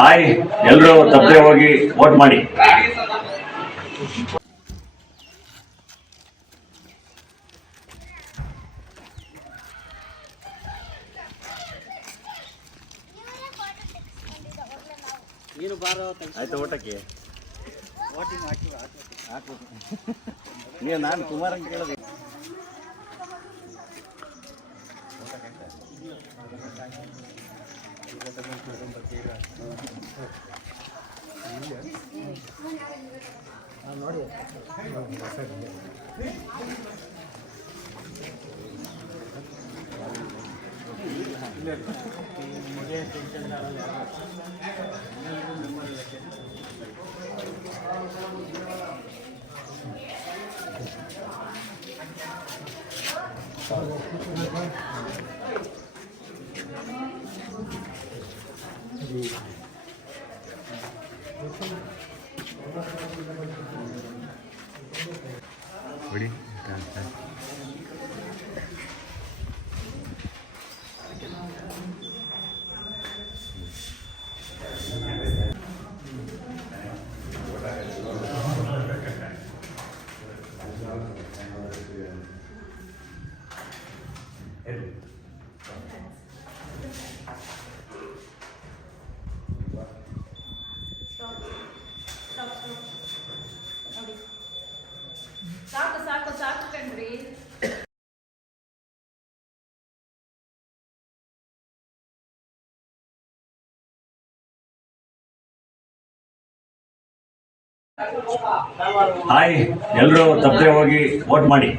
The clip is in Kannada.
ಹಾಯ್ ಎಲ್ಲರೂ ತಪ್ಪೇ ಹೋಗಿ ವೋಟ್ ಮಾಡಿ. ಆಯ್ತು ಊಟಕ್ಕೆ? ನೀವು ನಾನು ಕುಮಾರ್ ಅಂತ ಕೇಳಿದೆ. ನೋಡಿ Thank you. Ready? ಸಾಕು ಸಾಕು ಸಾಕು ಕಣ್ರಿ. ಹಾಯ್ ಎಲ್ಲರೂ ತಪ್ಪದೆ ಹೋಗಿ ವೋಟ್ ಮಾಡಿ.